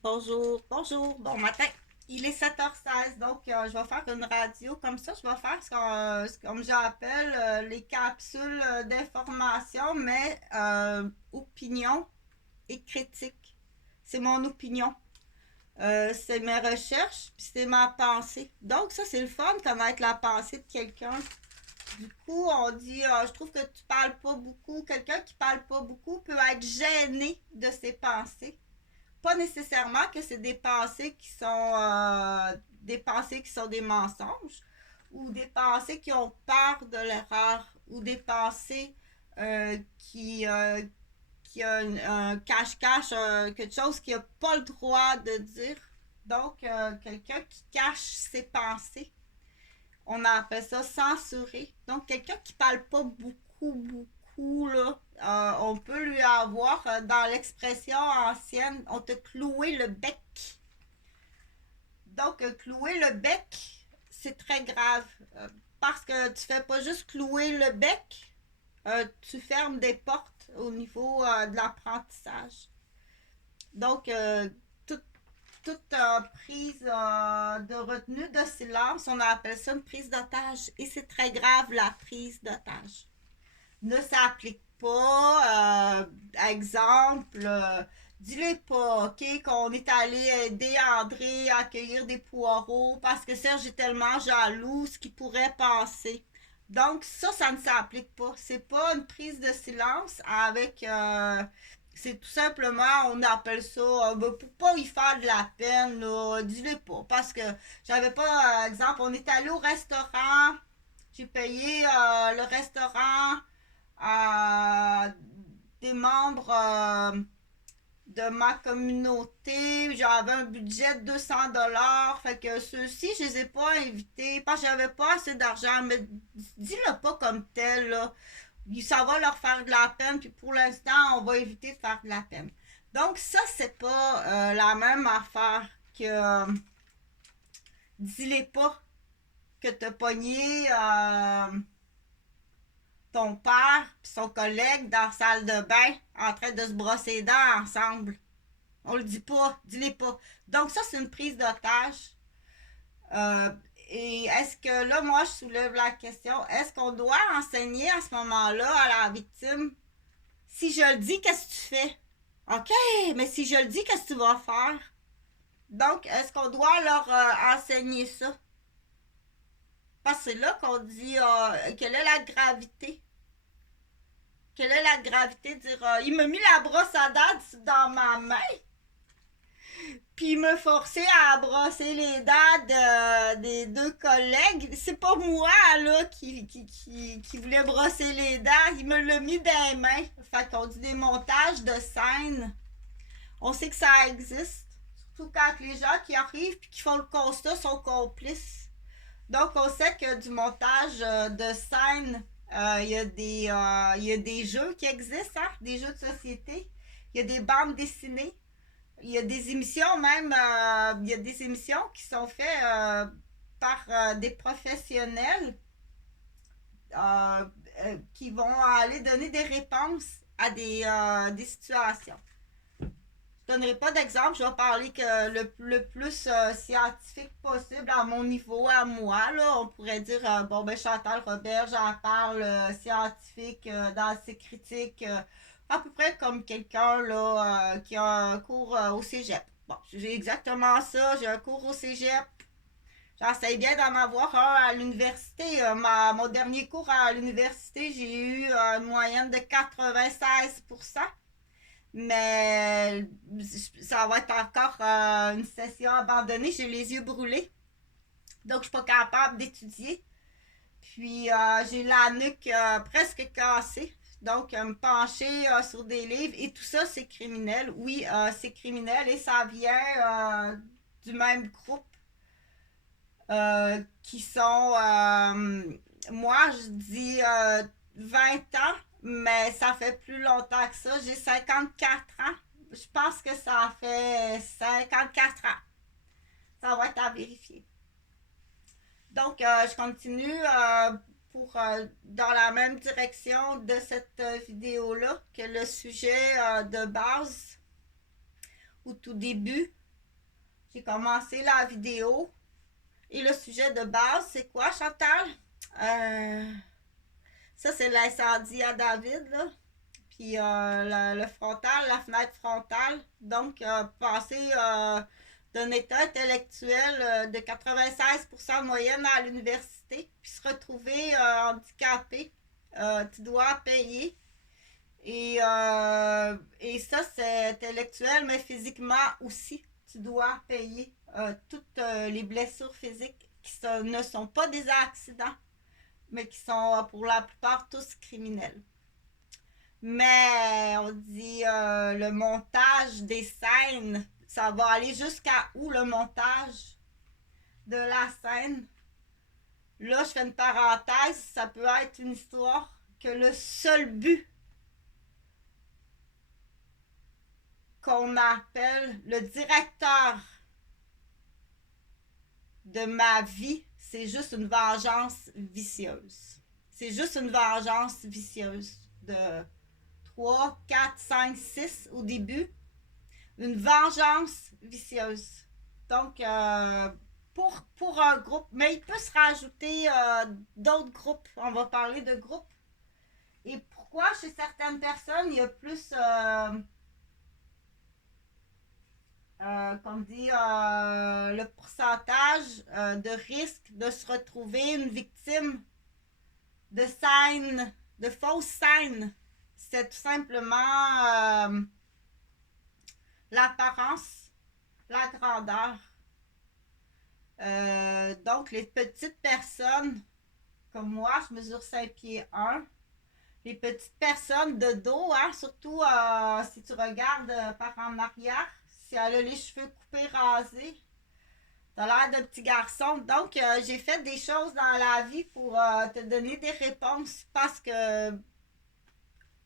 Bonjour, bonjour, bon matin. Il est 7h16, donc je vais faire une radio comme ça. Je vais faire comme j'appelle les capsules d'information, mais opinion et critique. C'est mon opinion. C'est mes recherches, puis c'est ma pensée. Donc ça, c'est le fun, connaître la pensée de quelqu'un. Du coup, on dit, je trouve que tu parles pas beaucoup. Quelqu'un qui parle pas beaucoup peut être gêné de ses pensées. Pas nécessairement que c'est des pensées qui sont des mensonges ou des pensées qui ont peur de l'erreur ou des pensées qui a un cache-cache, quelque chose qu'il n'a pas le droit de dire. Donc, quelqu'un qui cache ses pensées, on appelle ça censurer. Donc, quelqu'un qui parle pas beaucoup, là, on peut lui avoir, dans l'expression ancienne, on te clouer le bec. Donc, clouer le bec, c'est très grave. Parce que tu fais pas juste clouer le bec, tu fermes des portes au niveau de l'apprentissage. Donc, toute, toute prise de retenue de silence, on appelle ça une prise d'otage. Et c'est très grave, la prise d'otage. Ne s'applique pas, exemple, dis-le pas, ok, qu'on est allé aider André à accueillir des poireaux parce que Serge est tellement jaloux, ce qu'il pourrait penser. Donc, ça ne s'applique pas. C'est pas une prise de silence avec. C'est tout simplement, on appelle ça, pour pas y faire de la peine, là, dis-le pas. Parce que j'avais pas, exemple, on est allé au restaurant, j'ai payé le restaurant à des membres de ma communauté. J'avais un budget de 200 $. Fait que ceux-ci, je les ai pas invités parce que j'avais pas assez d'argent. Mais dis-le pas comme tel, là. Ça va leur faire de la peine. Puis pour l'instant, on va éviter de faire de la peine. Donc, ça, c'est pas la même affaire que dis-les pas que t'as pogné ton père et son collègue dans la salle de bain en train de se brosser les dents ensemble. On le dit pas, dis-les pas. Donc ça, c'est une prise d'otage. Euh, et est-ce que là, moi, je soulève la question, est-ce qu'on doit enseigner à ce moment-là à la victime, si je le dis, qu'est-ce que tu fais? OK, mais si je le dis, qu'est-ce que tu vas faire? Donc, est-ce qu'on doit leur enseigner ça? Parce que c'est là qu'on dit quelle est la gravité. Quelle est la gravité de dire il m'a mis la brosse à dents dans ma main, puis il me forçait à brosser les dents des deux collègues. C'est pas moi là qui voulait brosser les dents, il me l'a mis dans les mains. Fait qu'on dit des montages de scènes. On sait que ça existe, surtout quand les gens qui arrivent et qui font le constat sont complices. Donc, on sait que du montage de scène, il y a des jeux qui existent, hein, des jeux de société. Il y a des bandes dessinées. Il y a des émissions même, il y a des émissions qui sont faites par des professionnels euh, qui vont aller donner des réponses à des situations. Je ne donnerai pas d'exemple, je vais parler que le plus scientifique possible à mon niveau, à moi. Là, on pourrait dire, bon, ben Chantal Robert, j'en parle scientifique dans ses critiques, à peu près comme quelqu'un là qui a un cours au cégep. Bon, j'ai exactement ça, j'ai un cours au cégep. J'essaie bien d'en avoir un à l'université. Mon dernier cours à l'université, j'ai eu une moyenne de 96%. Mais ça va être encore une session abandonnée. J'ai les yeux brûlés. Donc, je suis pas capable d'étudier. Puis, j'ai la nuque presque cassée. Donc, me pencher sur des livres. Et tout ça, c'est criminel. Oui, c'est criminel. Et ça vient du même groupe qui sont, moi, je dis 20 ans, mais ça fait plus longtemps que ça. J'ai 54 ans. Je pense que ça fait 54 ans. Ça va être à vérifier. Donc, je continue dans la même direction de cette vidéo-là que le sujet de base au tout début. J'ai commencé la vidéo. Et le sujet de base, c'est quoi, Chantal? Euh, Ça, c'est l'incendie à David, là. Puis le frontal, la fenêtre frontale. Donc, passer d'un état intellectuel de 96% de moyenne à l'université, puis se retrouver handicapé, tu dois payer. Et ça, c'est intellectuel, mais physiquement aussi, tu dois payer toutes les blessures physiques ne sont pas des accidents, mais qui sont pour la plupart tous criminels. Mais on dit le montage des scènes, ça va aller jusqu'à où le montage de la scène? Là, je fais une parenthèse, ça peut être une histoire que le seul but qu'on appelle le directeur de ma vie, c'est juste une vengeance vicieuse. C'est juste une vengeance vicieuse de 3, 4, 5, 6 au début. Une vengeance vicieuse. Donc, pour un groupe, mais il peut se rajouter d'autres groupes. On va parler de groupes. Et pourquoi chez certaines personnes, il y a plus, comme dit, le pourcentage de risque de se retrouver une victime de scènes, de fausses scènes. C'est tout simplement l'apparence, la grandeur. Donc, les petites personnes, comme moi, je mesure 5 pieds 1. Les petites personnes de dos, hein, surtout si tu regardes par en arrière, si elle a les cheveux coupés, rasés, t'as l'air d'un petit garçon. Donc, j'ai fait des choses dans la vie pour te donner des réponses parce que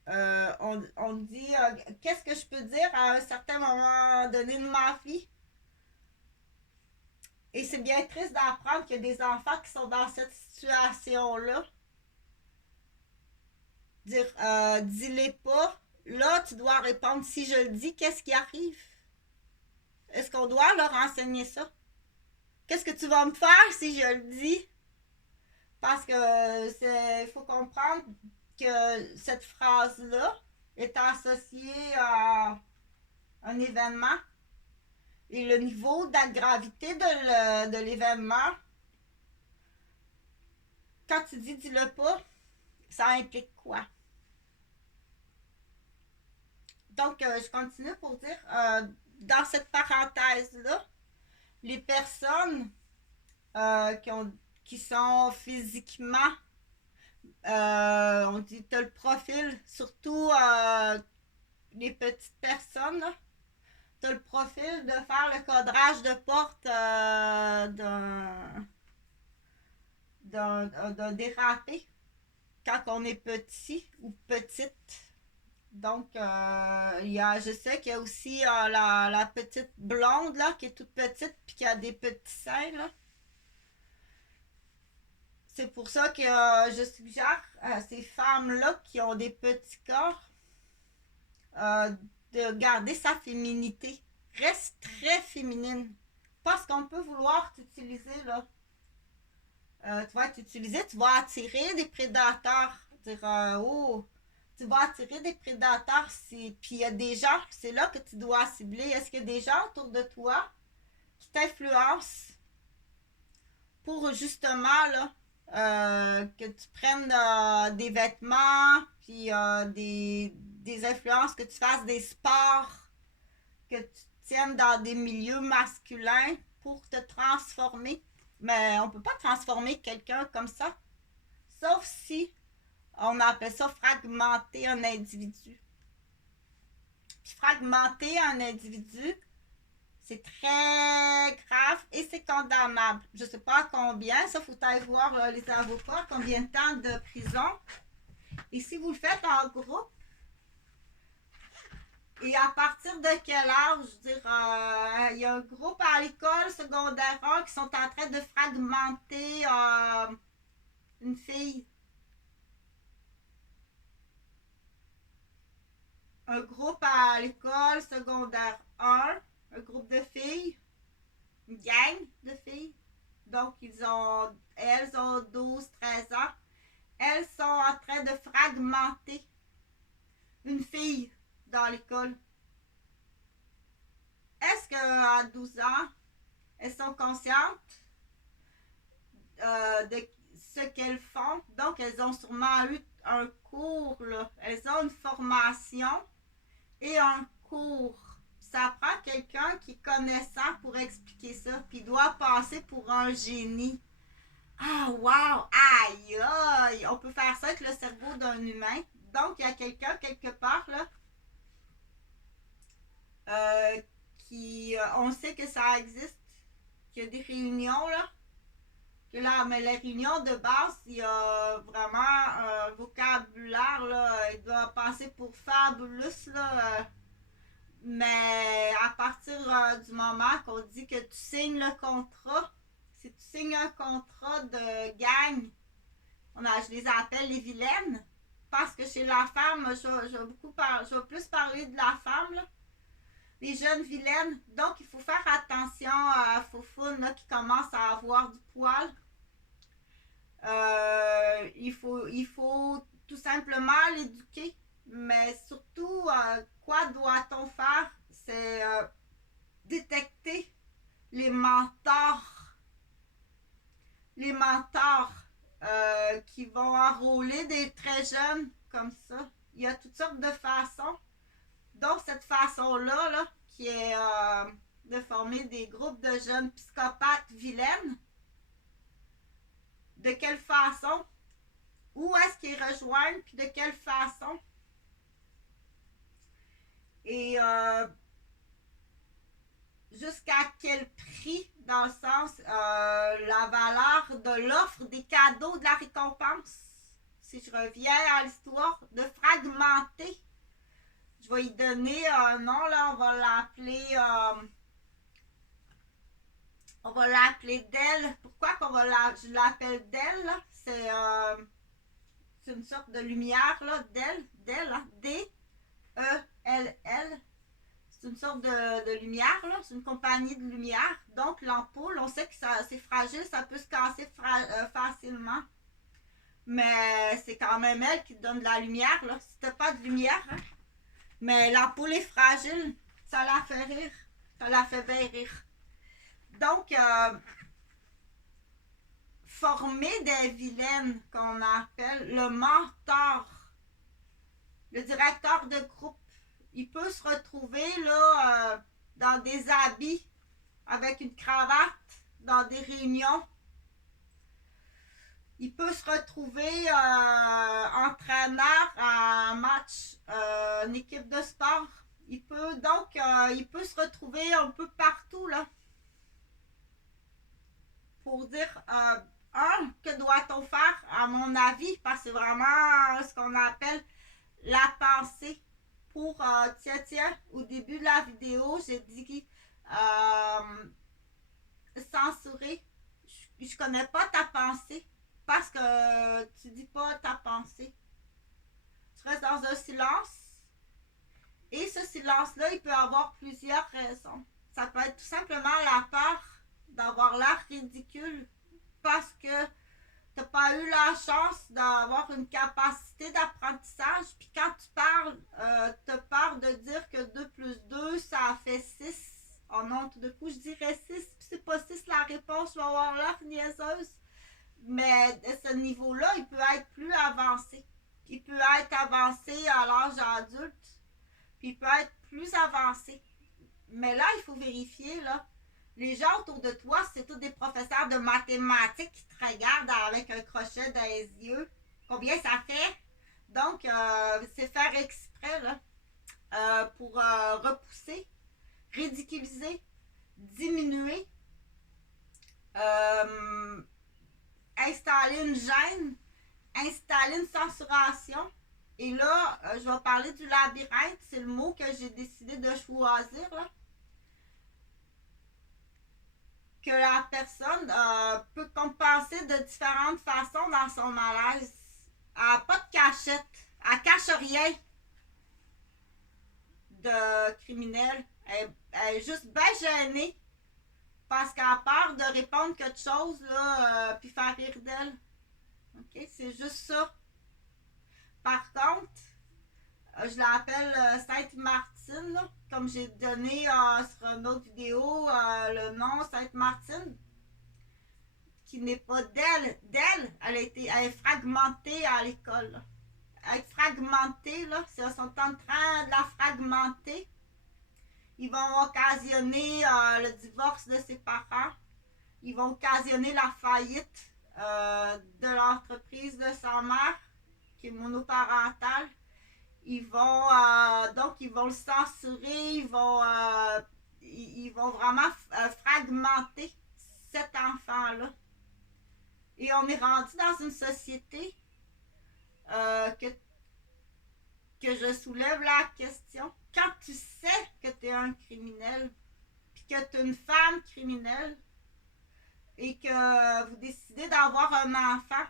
on dit qu'est-ce que je peux dire à un certain moment donné de ma vie. Et c'est bien triste d'apprendre qu'il y a des enfants qui sont dans cette situation-là. Dire, dis-les pas. Là, tu dois répondre, si je le dis, qu'est-ce qui arrive? Est-ce qu'on doit leur enseigner ça? Qu'est-ce que tu vas me faire si je le dis? Parce que il faut comprendre que cette phrase-là est associée à un événement et le niveau de la gravité de l'événement. Quand tu dis dis-le pas, ça implique quoi? Donc, je continue pour dire, dans cette parenthèse-là, les personnes qui sont physiquement, on dit, tu as le profil, surtout les petites personnes, tu as le profil de faire le cadrage de porte d'un dérapé quand on est petit ou petite. Donc, je sais qu'il y a aussi la petite blonde là, qui est toute petite puis qui a des petits seins. Là. C'est pour ça que je suggère à ces femmes-là qui ont des petits corps de garder sa féminité. Reste très féminine. Parce qu'on peut vouloir t'utiliser là. Tu vas être utilisé, tu vas attirer des prédateurs. Dire, oh, tu vas attirer des prédateurs. Puis il y a des gens, c'est là que tu dois cibler. Est-ce qu'il y a des gens autour de toi qui t'influencent pour justement là, que tu prennes des vêtements, puis des influences, que tu fasses des sports, que tu tiennes dans des milieux masculins pour te transformer. Mais on ne peut pas transformer quelqu'un comme ça, sauf si on appelle ça fragmenter un individu. Puis fragmenter un individu, c'est très grave et c'est condamnable. Je ne sais pas combien, ça faut aller voir les avocats, combien de temps de prison. Et si vous le faites en groupe, et à partir de quel âge, je veux dire, il y a un groupe à l'école secondaire 1 qui sont en train de fragmenter une fille. Un groupe à l'école secondaire 1, un groupe de filles, Donc, elles ont 12, 13 ans. Elles sont en train de fragmenter une fille dans l'école. Est-ce qu'à 12 ans, elles sont conscientes de ce qu'elles font? Donc, elles ont sûrement eu un cours, là. Elles ont une formation et un cours. Ça prend quelqu'un qui est connaissant pour expliquer ça, puis il doit passer pour un génie. Ah, wow! Aïe, aïe! On peut faire ça avec le cerveau d'un humain. Donc, il y a quelqu'un quelque part, là, on sait que ça existe, qu'il y a des réunions, là. Que là, mais les réunions de base, il y a vraiment un vocabulaire, là, il doit passer pour fabulous, là. Mais à partir du moment qu'on dit que tu signes le contrat, si tu signes un contrat de gang, je les appelle les vilaines, parce que chez la femme, je vais plus parler de la femme, là, les jeunes vilaines. Donc, il faut faire attention à Foufoune là, qui commence à avoir du poil. Il faut tout simplement l'éduquer. Mais surtout, quoi doit-on faire? C'est détecter les mentors. Les mentors qui vont enrôler des très jeunes comme ça. Il y a toutes sortes de façons. Donc, cette façon-là, là, qui est de former des groupes de jeunes psychopathes vilaines, de quelle façon? Où est-ce qu'ils rejoignent? Puis de quelle façon? Et jusqu'à quel prix, dans le sens, la valeur de l'offre, des cadeaux, de la récompense. Si je reviens à l'histoire de fragmenter, je vais y donner un nom, là, on va l'appeler Dell. Pourquoi je l'appelle Dell, là? C'est une sorte de lumière, là, Dell, hein? D-E-L-L. C'est une sorte de lumière, là. C'est une compagnie de lumière. Donc, l'ampoule, on sait que c'est fragile, ça peut se casser facilement. Mais c'est quand même elle qui donne de la lumière, là. Si t'as pas de lumière, hein. Mais l'ampoule est fragile. Ça la fait rire. Ça la fait bien rire. Donc, former des vilaines, qu'on appelle le mentor, le directeur de groupe, il peut se retrouver là dans des habits avec une cravate dans des réunions. Il peut se retrouver entraîneur à un match, une équipe de sport. Il peut se retrouver un peu partout là. Pour dire que doit-on faire à mon avis, parce que c'est vraiment ce qu'on appelle la pensée. Pour, tiens, au début de la vidéo, j'ai dit censurer. Je connais pas ta pensée parce que tu dis pas ta pensée. Tu restes dans un silence et ce silence-là, il peut avoir plusieurs raisons. Ça peut être tout simplement la peur d'avoir l'air ridicule parce que t'as pas eu la chance d'avoir une capacité d'apprentissage, puis quand tu parles, t'as peur de dire que 2 plus 2, ça fait 6. Oh non, tout d'un coup, je dirais 6, puis c'est pas 6 la réponse, je vais avoir l'air niaiseuse. Mais à ce niveau-là, il peut être plus avancé. Il peut être avancé à l'âge adulte, puis il peut être plus avancé. Mais là, il faut vérifier, là. Les gens autour de toi, c'est tous des professeurs de mathématiques qui te regardent avec un crochet dans les yeux. Combien ça fait? Donc, c'est faire exprès là, pour repousser, ridiculiser, diminuer, installer une gêne, installer une censuration. Et là, je vais parler du labyrinthe. C'est le mot que j'ai décidé de choisir là. Que la personne peut compenser de différentes façons dans son malaise. Elle n'a pas de cachette. Elle ne cache rien de criminel. Elle est juste bien gênée parce qu'elle a peur de répondre quelque chose, là, puis faire rire d'elle. OK? C'est juste ça. Par contre, je l'appelle Sainte-Martine, là, comme j'ai donné sur une autre vidéo le nom Sainte-Martine, qui n'est pas d'elle, elle est fragmentée à l'école. Là. Être fragmentée, là, ils sont en train de la fragmenter. Ils vont occasionner le divorce de ses parents. Ils vont occasionner la faillite de l'entreprise de sa mère, qui est monoparentale. Ils vont donc ils vont le censurer, ils vont vraiment fragmenter cet enfant-là. Et on est rendu dans une société que je soulève la question. Quand tu sais que tu es un criminel, puis que tu es une femme criminelle, et que vous décidez d'avoir un enfant,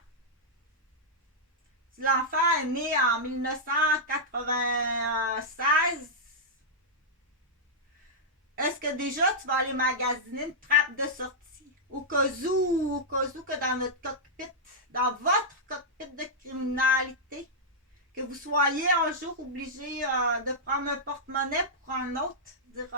si l'enfant est né en 1996, est-ce que déjà tu vas aller magasiner une trappe de sortie? Au cas où que dans notre cockpit, dans votre cockpit de criminalité, que vous soyez un jour obligé de prendre un porte-monnaie pour un autre, dire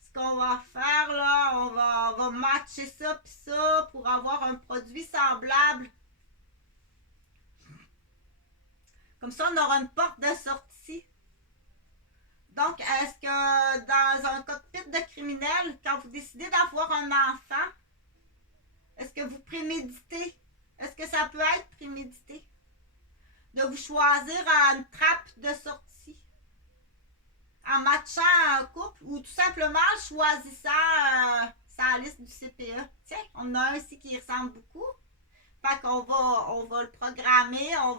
ce qu'on va faire là, on va matcher ça puis ça pour avoir un produit semblable. Comme ça, on aura une porte de sortie. Donc, est-ce que dans un cockpit de criminel, quand vous décidez d'avoir un enfant, est-ce que vous préméditez? Est-ce que ça peut être prémédité? De vous choisir une trappe de sortie en matchant un couple ou tout simplement choisissant sa liste du CPE. Tiens, on a un ici qui ressemble beaucoup. Fait qu'on va le programmer, on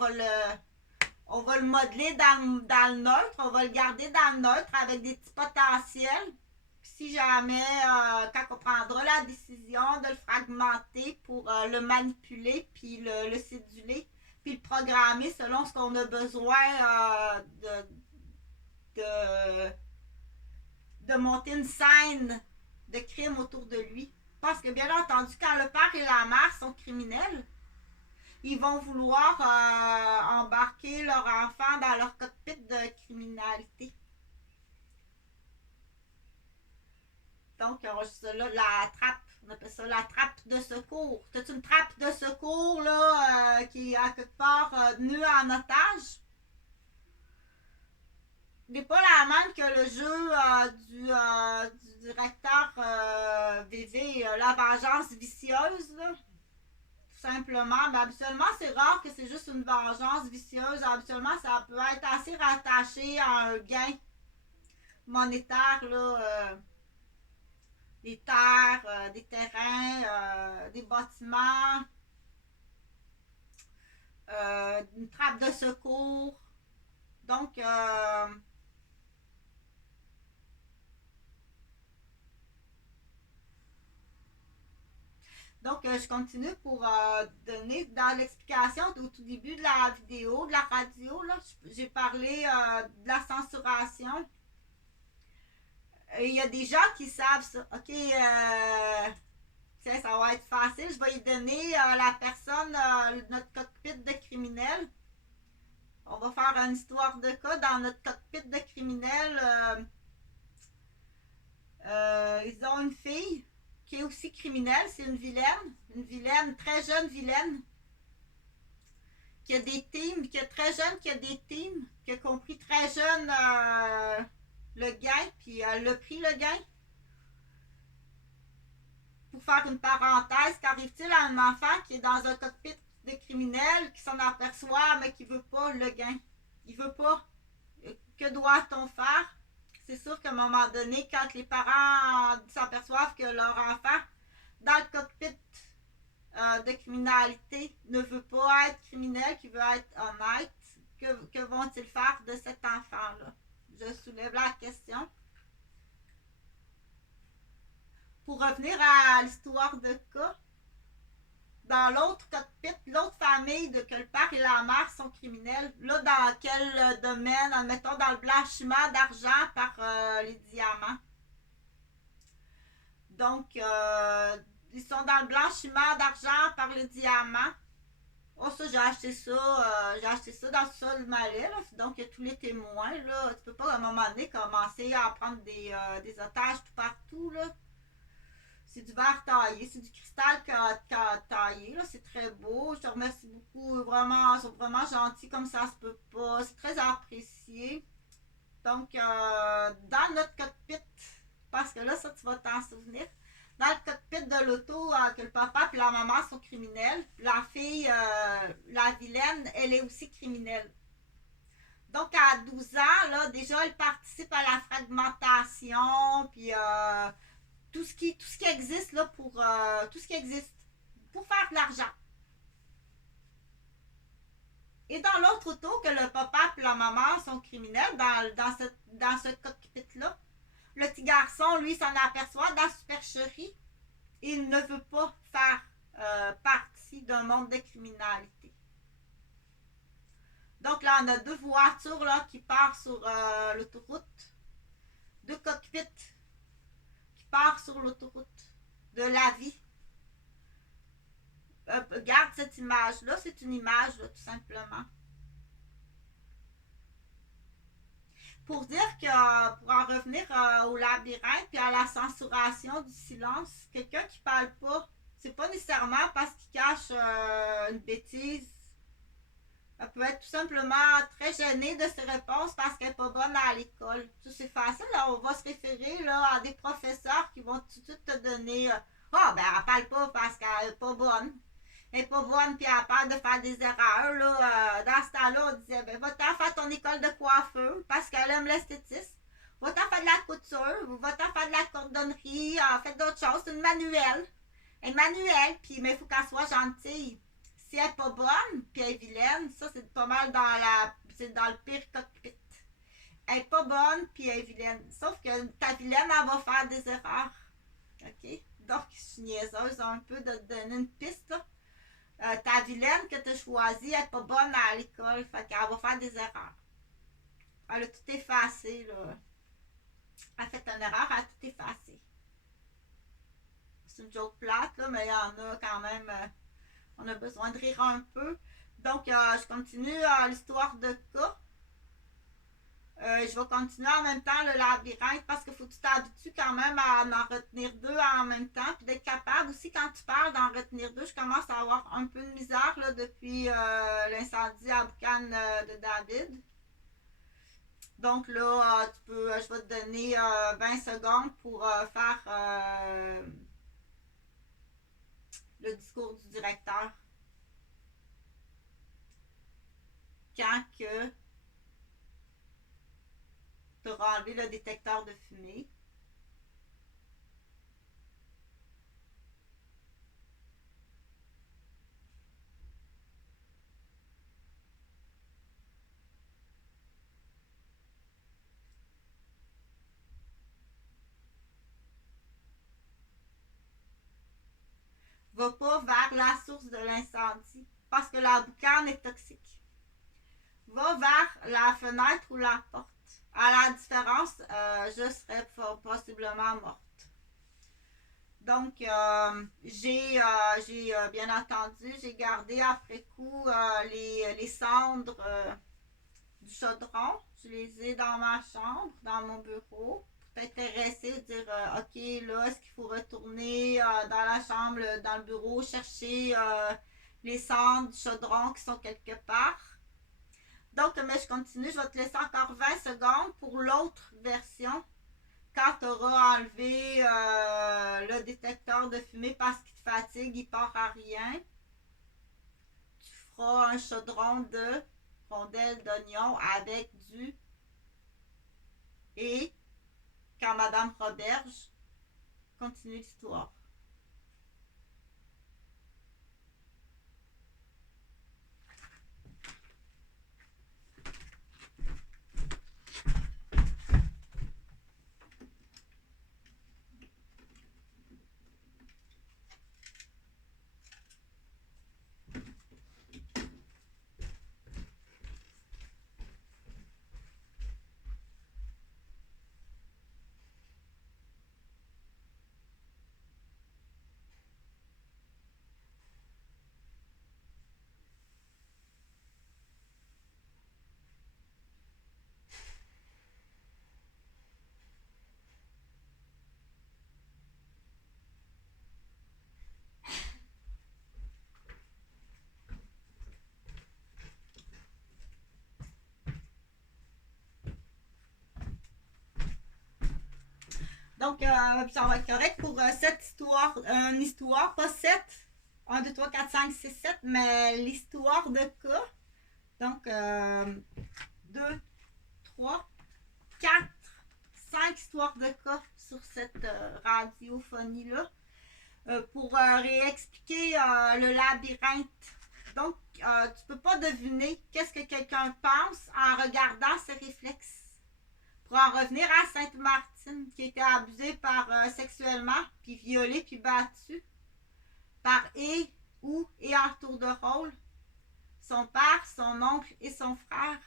va le modeler dans le neutre, on va le garder dans le neutre avec des petits potentiels. Puis si jamais, quand on prendra la décision de le fragmenter pour le manipuler, puis le céduler, puis le programmer selon ce qu'on a besoin de monter une scène de crime autour de lui. Parce que bien entendu, quand le père et la mère sont criminels, ils vont vouloir embarquer leur enfant dans leur cockpit de criminalité. Donc, là, la trappe, on appelle ça la trappe de secours. T'as-tu une trappe de secours là, qui est à quelque part tenue en otage? n'est pas la même que le jeu du directeur VV, La Vengeance Vicieuse, là. Tout simplement. Mais habituellement, c'est rare que c'est juste une vengeance vicieuse. Habituellement, ça peut être assez rattaché à un gain monétaire, là. Des terres, des terrains, des bâtiments, une trappe de secours. Donc, je continue pour donner dans l'explication au tout début de la vidéo, de la radio, là, j'ai parlé de la censuration. Il y a des gens qui savent ça. OK, ça va être facile. Je vais y donner la personne, notre cockpit de criminel. On va faire une histoire de cas dans notre cockpit de criminel. Ils ont une fille qui est aussi criminelle, c'est une vilaine, très jeune vilaine, qui a des teams, qui est très jeune, qui a des teams, qui a compris très jeune le gain, puis elle a pris le gain. Pour faire une parenthèse, qu'arrive-t-il à un enfant qui est dans un cockpit de criminel, qui s'en aperçoit, mais qui veut pas le gain? Il veut pas. Que doit-on faire? C'est sûr qu'à un moment donné, quand les parents s'aperçoivent que leur enfant, dans le cockpit de criminalité, ne veut pas être criminel, qui veut être honnête, que vont-ils faire de cet enfant-là? Je soulève la question. Pour revenir à l'histoire de cas, dans l'autre cockpit, l'autre famille que le père et la mère sont criminels, là, dans quel domaine? Admettons, dans le blanchiment d'argent par les diamants. Donc, ils sont dans le blanchiment d'argent par le diamant. Oh, ça, j'ai acheté ça dans le sol malais, là. Donc, il y a tous les témoins, là. Tu peux pas, à un moment donné, commencer à prendre des otages tout partout, là. C'est du verre taillé, c'est du cristal taillé, là. C'est très beau. Je te remercie beaucoup. Vraiment, ils sont vraiment gentils comme ça se peut pas. C'est très apprécié. Donc, dans notre cockpit, parce que là, ça, tu vas t'en souvenir. Dans le cockpit de l'auto, que le papa et la maman sont criminels. La fille, la vilaine, elle est aussi criminelle. Donc, à 12 ans, là, déjà, elle participe à la fragmentation, puis tout ce qui existe, là, tout ce qui existe pour faire de l'argent. Et dans l'autre auto, que le papa et la maman sont criminels, dans ce cockpit-là, le petit garçon, lui, s'en aperçoit dans la supercherie. Il ne veut pas faire partie d'un monde de criminalité. Donc là, on a deux voitures là, qui partent sur l'autoroute. Deux cockpits qui partent sur l'autoroute de la vie. Regarde cette image-là, c'est une image, là, tout simplement. Pour dire que, pour en revenir au labyrinthe et à la censuration du silence, quelqu'un qui parle pas, c'est pas nécessairement parce qu'il cache une bêtise. Elle peut être tout simplement très gênée de ses réponses parce qu'elle n'est pas bonne à l'école. Ça, c'est facile, là. On va se référer là, à des professeurs qui vont tout de suite te donner ah, ben, elle parle pas parce qu'elle n'est pas bonne. Elle n'est pas bonne, puis elle a peur de faire des erreurs. Là, dans ce temps-là, on disait ben, va-t'en faire ton école de coiffeur parce qu'elle aime l'esthétisme. Va-t'en faire de la couture, va-t'en faire de la cordonnerie, faites d'autres choses. C'est une manuelle. Elle est manuelle, puis, mais il faut qu'elle soit gentille. Si elle n'est pas bonne, puis elle est vilaine, ça c'est pas mal c'est dans le pire cockpit. Elle n'est pas bonne, puis elle est vilaine. Sauf que ta vilaine, elle va faire des erreurs. OK? Donc, je suis niaiseuse un peu de te donner une piste, là. Ta vilaine que tu as choisie, elle n'est pas bonne à l'école, fait qu'elle va faire des erreurs. Elle a tout effacé, là. Elle a fait une erreur, elle a tout effacé. C'est une joke plate, là, mais il y en a quand même. On a besoin de rire un peu. Donc, je continue l'histoire de cas. Je vais continuer en même temps le labyrinthe parce qu'il faut que tu t'habitues quand même à en retenir deux en même temps. Puis d'être capable aussi, quand tu parles d'en retenir deux, je commence à avoir un peu de misère là, depuis l'incendie à Boucan de David. Donc là, je vais te donner 20 secondes pour faire le discours du directeur. Quand que tu auras enlevé le détecteur de fumée. Va pas vers la source de l'incendie parce que la boucane est toxique. Va vers la fenêtre ou la porte. À la différence, je serais possiblement morte. Donc, j'ai bien entendu, j'ai gardé après coup les cendres du chaudron. Je les ai dans ma chambre, dans mon bureau. Pour t'intéresser, dire ok, là, est-ce qu'il faut retourner dans la chambre, dans le bureau, chercher les cendres du chaudron qui sont quelque part. Donc, mais je continue, je vais te laisser encore 20 secondes pour l'autre version. Quand tu auras enlevé le détecteur de fumée parce qu'il te fatigue, il part à rien, tu feras un chaudron de rondelles d'oignon avec du et quand Madame Roberge continue l'histoire. Donc, ça va être correct pour cette histoire, une histoire, pas 7, 1, 2, 3, 4, 5, 6, 7, mais l'histoire de cas. Donc, 2, 3, 4, 5 histoires de cas sur cette radiophonie-là pour réexpliquer le labyrinthe. Donc, tu peux pas deviner qu'est-ce que quelqu'un pense en regardant ses réflexes. Pour en revenir à Sainte-Martine, qui a été abusée sexuellement, puis violée, puis battue par et en tour de rôle, son père, son oncle et son frère,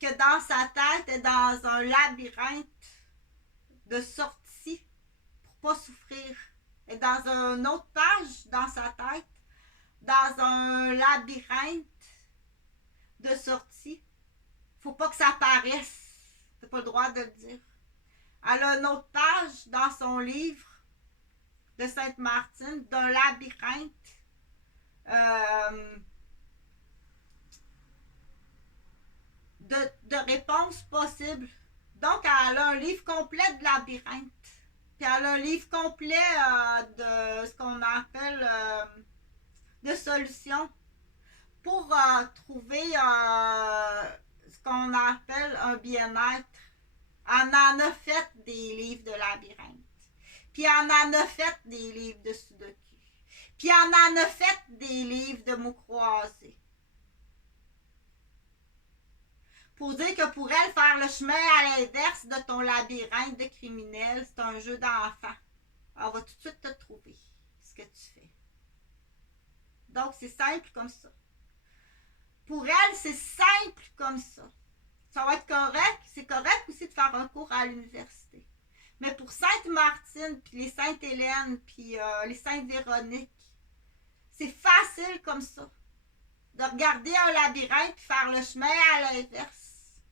que dans sa tête est dans un labyrinthe de sortie pour pas souffrir. Et dans une autre page dans sa tête, dans un labyrinthe de sortie, faut pas que ça apparaisse. T'as pas le droit de le dire. Elle a une autre page dans son livre de Sainte-Martine d'un labyrinthe de réponses possibles. Donc, elle a un livre complet de labyrinthe. Puis elle a un livre complet de ce qu'on appelle de solutions pour trouver ce qu'on appelle un bien-être. Elle en a fait des livres de labyrinthe. Puis elle en a fait des livres de sudoku. Puis elle en a fait des livres de mots croisés. Pour dire que pour elle, faire le chemin à l'inverse de ton labyrinthe de criminel, c'est un jeu d'enfant. Elle va tout de suite te trouver ce que tu fais. Donc, c'est simple comme ça. Pour elle, c'est simple comme ça. Ça va être correct. C'est correct aussi de faire un cours à l'université. Mais pour Sainte-Martine, puis les Sainte-Hélène, puis les Sainte-Véronique, c'est facile comme ça. De regarder un labyrinthe puis faire le chemin à l'inverse.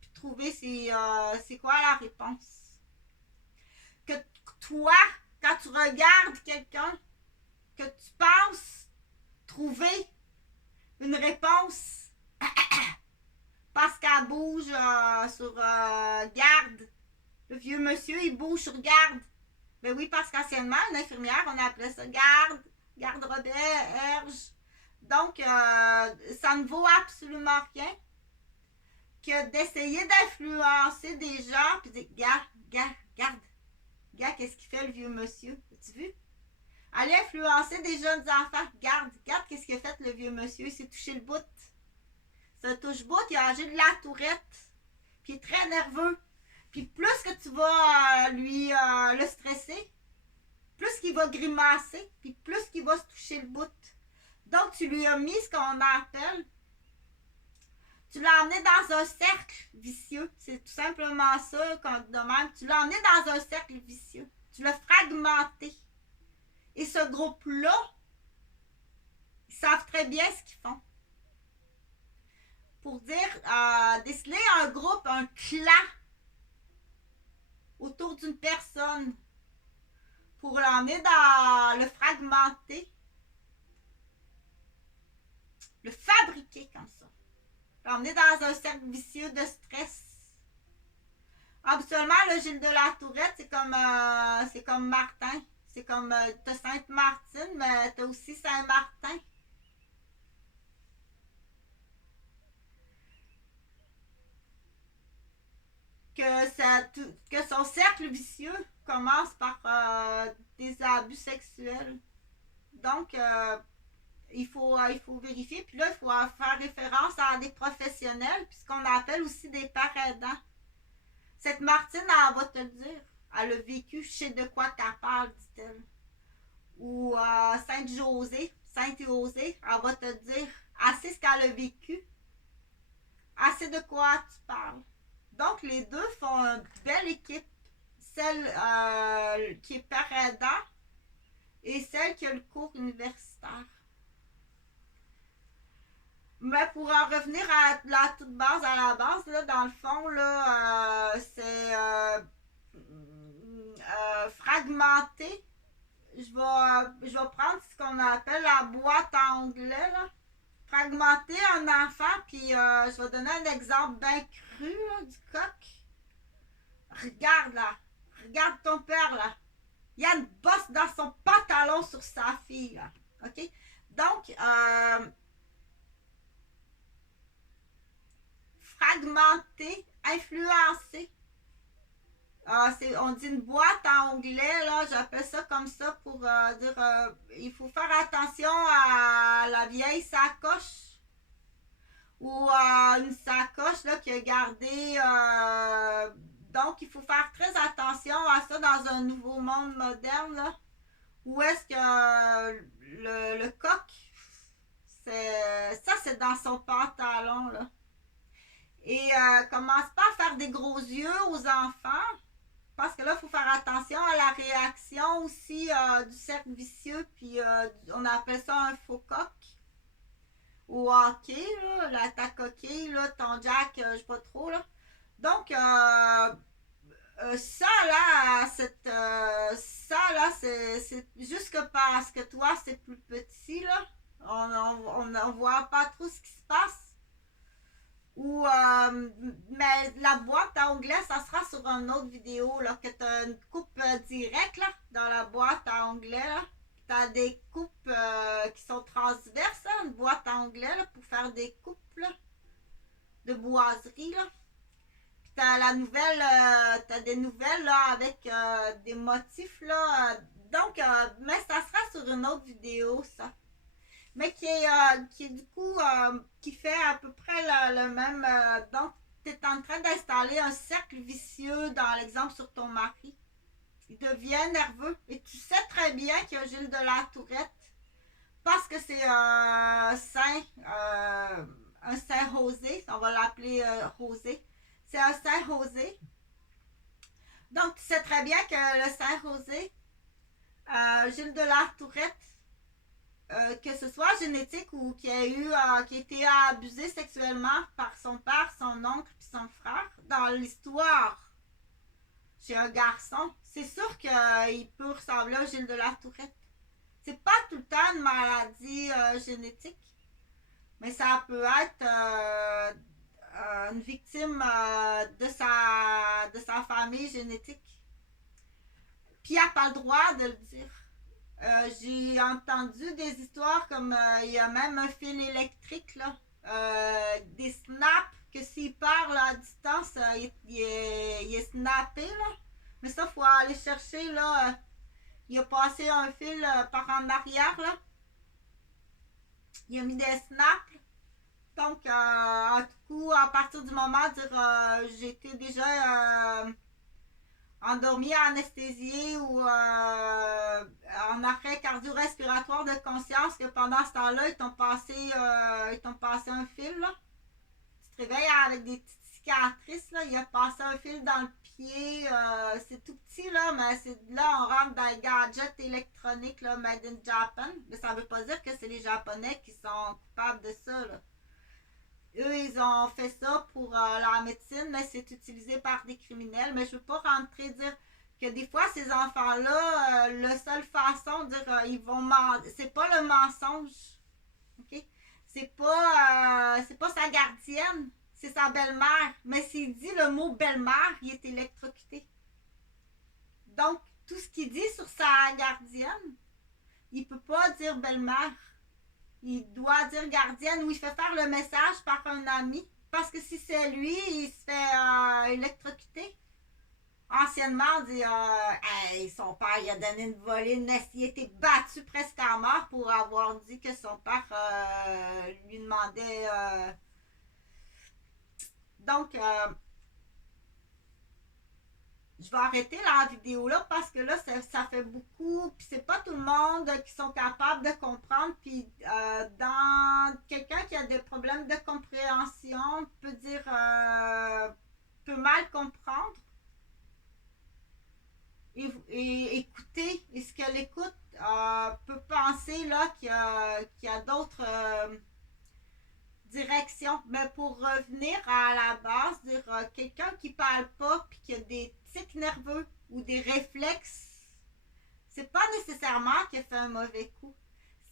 Puis trouver c'est quoi la réponse. Que toi, quand tu regardes quelqu'un, que tu penses trouver une réponse parce qu'elle bouge sur garde. Le vieux monsieur, il bouge sur garde. Ben oui, parce qu'anciennement, une infirmière, on appelait ça garde, garde-roberge. Donc, ça ne vaut absolument rien que d'essayer d'influencer des gens puis de dire, regarde, qu'est-ce qu'il fait le vieux monsieur? As-tu vu? Aller influencer des jeunes enfants. Regarde, qu'est-ce qu'il a fait le vieux monsieur? Il s'est touché le bout. C'est un touche-bout, il a âgé de la tourette. Puis il est très nerveux. Puis plus que tu vas lui le stresser, plus qu'il va grimacer, puis plus qu'il va se toucher le bout. Donc, tu lui as mis ce qu'on appelle, tu l'as emmené dans un cercle vicieux. C'est tout simplement ça, de même. Tu l'as emmené dans un cercle vicieux. Tu l'as fragmenté. Et ce groupe-là, ils savent très bien ce qu'ils font. Pour dire, déceler un groupe, un clan autour d'une personne pour l'emmener dans le fragmenter, le fabriquer comme ça, l'emmener dans un cercle vicieux de stress. Habituellement, le Gilles de la Tourette, c'est comme Martin. C'est comme t'as Sainte-Martine, mais t'as aussi Saint-Martin. Que son cercle vicieux commence par des abus sexuels. Donc, il faut vérifier. Puis là, il faut faire référence à des professionnels, puis ce qu'on appelle aussi des parents aidants. Cette Martine, elle va te le dire. Elle a vécu, je sais de quoi qu'elle parle, dit-elle. Ou Sainte-Josée, Sainte-Josée, elle va te dire assez ce qu'elle a vécu, assez de quoi tu parles. Donc, les deux font une belle équipe. Celle qui est père aidant et celle qui a le cours universitaire. Mais pour en revenir à la toute base, à la base, là, dans le fond, là, c'est fragmenté. Je vais prendre ce qu'on appelle la boîte à onglets, là. Fragmenter un enfant, puis je vais donner un exemple bien cru là, du coq. Regarde là, regarde ton père, là. Il y a une bosse dans son pantalon sur sa fille, là. OK? Donc, fragmenter, influencer. On dit une boîte en anglais, là, j'appelle ça comme ça pour dire il faut faire attention à la vieille sacoche ou une sacoche là, qui est gardée. Donc, il faut faire très attention à ça dans un nouveau monde moderne. Là, où est-ce que le coq, c'est dans son pantalon. Là. Et commence pas à faire des gros yeux aux enfants. Parce que là, il faut faire attention à la réaction aussi du cercle vicieux. Puis on appelle ça un faux coq. Ou hockey, là, l'attaque hockey, là, ton jack, je sais pas trop. Là. Donc, ça là, c'est juste que parce que toi, c'est plus petit, là. On voit pas trop ce qui se passe. Ou, mais la boîte à onglets, ça sera sur une autre vidéo, là, que tu as une coupe directe, là, dans la boîte à onglets, là. Tu as des coupes qui sont transverses, là, une boîte à onglets, là, pour faire des coupes, là, de boiserie, là. Puis tu as la nouvelle, tu as des nouvelles, là, avec des motifs, là. Donc, mais ça sera sur une autre vidéo, ça. Mais qui est du coup, qui fait à peu près le même. Donc, tu es en train d'installer un cercle vicieux dans l'exemple sur ton mari. Il devient nerveux. Et tu sais très bien qu'il y a Gilles de la Tourette. Parce que c'est un saint Rosé. On va l'appeler Rosé. C'est un saint Rosé. Donc, tu sais très bien que le saint Rosé, Gilles de la Tourette, que ce soit génétique ou qui a été abusé sexuellement par son père, son oncle et son frère, dans l'histoire chez un garçon, c'est sûr qu'il peut ressembler à Gilles de la Tourette. C'est pas tout le temps une maladie génétique, mais ça peut être une victime de sa famille génétique. Puis il n'a pas le droit de le dire. J'ai entendu des histoires comme il y a même un fil électrique, là, des snaps, que s'il parle à distance, il est snappé, là. Mais ça, il faut aller chercher, là. Il a passé un fil par en arrière, là. Il a mis des snaps. Donc, en tout cas, à partir du moment, j'étais déjà endormi, anesthésié ou en arrêt cardio-respiratoire de conscience, que pendant ce temps-là, ils t'ont passé un fil, là. Tu te réveilles avec des petites cicatrices, là. Il a passé un fil dans le pied. C'est tout petit, là, mais là, on rentre dans les gadgets électroniques, là, made in Japan. Mais ça veut pas dire que c'est les Japonais qui sont coupables de ça, là. Eux, ils ont fait ça pour la médecine, mais c'est utilisé par des criminels. Mais je ne veux pas rentrer dire que des fois, ces enfants-là, la seule façon de dire ils vont mentir, c'est pas le mensonge. OK? C'est pas sa gardienne, c'est sa belle-mère. Mais s'il dit le mot belle-mère, il est électrocuté. Donc, tout ce qu'il dit sur sa gardienne, il peut pas dire belle-mère. Il doit dire gardienne ou il fait faire le message par un ami. Parce que si c'est lui, il se fait électrocuter. Anciennement, on dit hey, son père il a donné une volée, il a été battu presque à mort pour avoir dit que son père lui demandait. Donc, je vais arrêter la vidéo là parce que là ça fait beaucoup, puis c'est pas tout le monde qui sont capables de comprendre, puis dans quelqu'un qui a des problèmes de compréhension peut dire peut mal comprendre et écouter, et ce qu'elle écoute peut penser là qu'il y a d'autres directions. Mais pour revenir à la base, dire quelqu'un qui parle pas puis qui a des tics nerveux ou des réflexes, c'est pas nécessairement qu'il a fait un mauvais coup.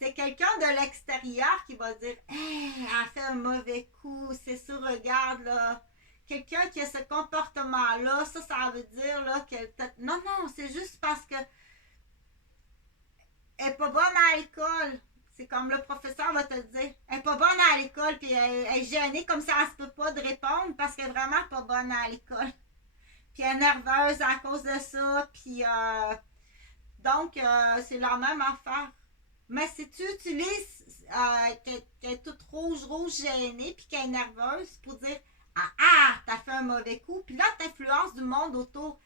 C'est quelqu'un de l'extérieur qui va dire hey, elle a fait un mauvais coup, c'est sûr, regarde là, quelqu'un qui a ce comportement-là, ça veut dire là, qu'elle... Non, non, c'est juste parce que elle n'est pas bonne à l'école. C'est comme le professeur va te dire. Elle n'est pas bonne à l'école, puis elle est gênée, comme ça, elle ne se peut pas de répondre parce qu'elle est vraiment pas bonne à l'école. Puis elle est nerveuse à cause de ça, puis donc c'est la même affaire. Mais si tu utilises qu'elle est toute rouge, gênée, puis qu'elle est nerveuse pour dire t'as fait un mauvais coup, puis là, t'influences du monde autour.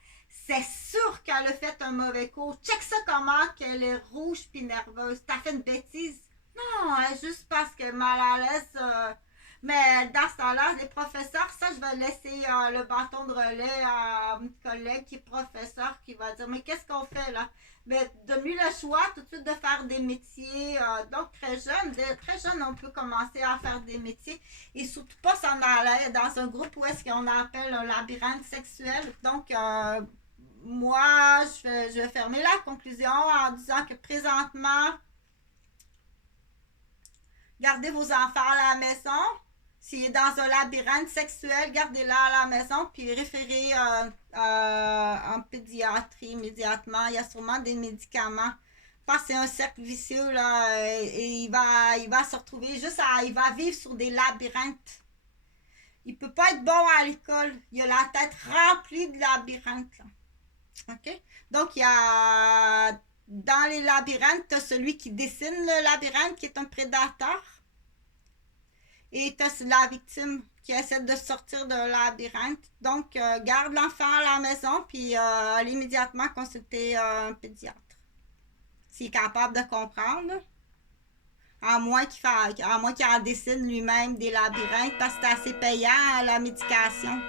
C'est sûr qu'elle a fait un mauvais coup. Check ça comment qu'elle est rouge puis nerveuse. T'as fait une bêtise. Non, juste parce qu'elle est mal à l'aise. Mais dans ce temps-là, les professeurs, ça, je vais laisser le bâton de relais à une collègue qui est professeur qui va dire, mais qu'est-ce qu'on fait là? Mais donne-lui le choix tout de suite de faire des métiers. Donc, très jeune, on peut commencer à faire des métiers. Et surtout pas s'en aller dans un groupe où est-ce qu'on appelle un labyrinthe sexuel. Donc, moi, je vais fermer la conclusion en disant que présentement, gardez vos enfants à la maison. S'il est dans un labyrinthe sexuel, gardez-le à la maison, puis référez en pédiatrie immédiatement. Il y a sûrement des médicaments. Parce que c'est un cercle vicieux, là, et il va se retrouver il va vivre sur des labyrinthes. Il peut pas être bon à l'école. Il a la tête remplie de labyrinthes, là. OK? Donc, il y a dans les labyrinthes, tu as celui qui dessine le labyrinthe, qui est un prédateur. Et tu as la victime qui essaie de sortir de labyrinthe. Donc, garde l'enfant à la maison, puis allez immédiatement consulter un pédiatre. S'il est capable de comprendre. À moins qu'il en dessine lui-même des labyrinthes, parce que c'est assez payant, la médication.